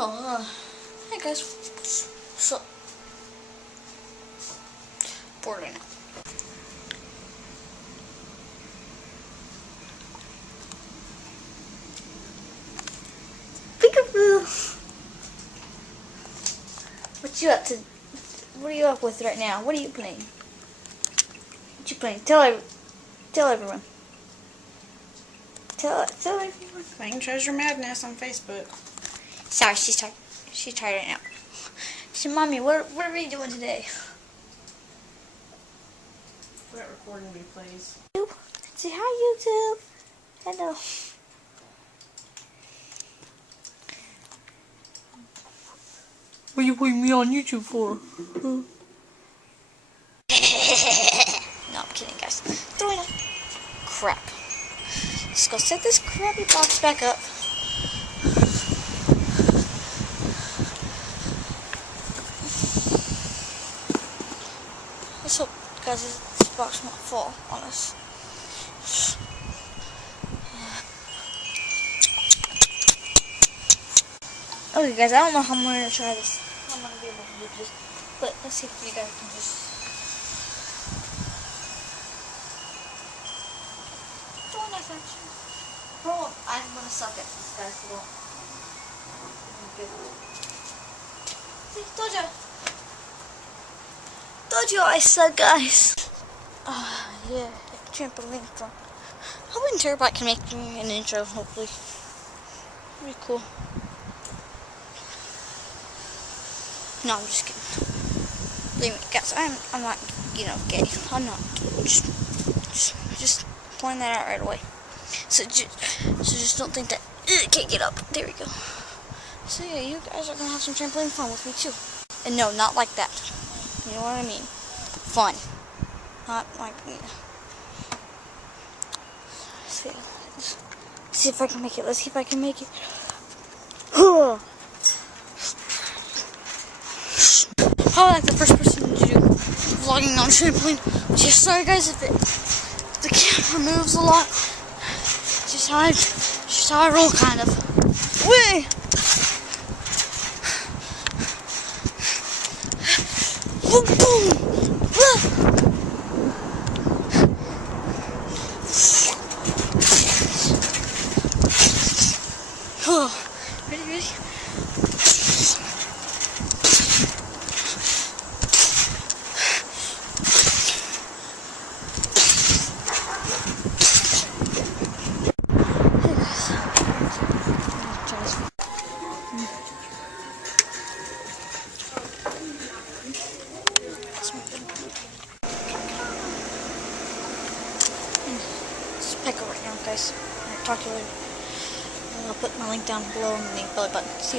Hey guys. So, bored right now. Peekaboo. What you up to? What are you up with right now? What are you playing? What you playing? Tell everyone. Tell everyone. Playing Treasure Madness on Facebook. Sorry, she's tired. She's tired right now. So, Mommy, what are we doing today? Let recording replays. Say hi, YouTube. Hello. What are you putting me on YouTube for? No, I'm kidding, guys. Throw it out. Crap. Let's go set this crappy box back up. Let's hope, guys, this box won't fall on us. Okay, guys, I don't know how I'm going to try this. How I'm going to be able to do this. But let's see if you guys can just... do a nice action. Oh, I'm going to suck at this, guys. So see, told you. Told you I suck, guys. Yeah, trampoline fun. Hoping Terabyte can make me an intro, hopefully. Pretty cool. No, I'm just kidding. Believe me, guys, I'm not, gay. I'm not. Just point that out right away. So just don't think that I can't get up. There we go. So yeah, you guys are gonna have some trampoline fun with me too. And no, not like that. You know what I mean? Fun. Not like, Let's see if I can make it. Let's see if I can make it. Probably like the first person to do vlogging on trampoline. Just sorry guys if the camera moves a lot. Just how I roll, kind of. Whee! Boom, boom. Ready? Peck right now, guys. Alright, talk to you later. I'll put my link down below in the belly button. See you.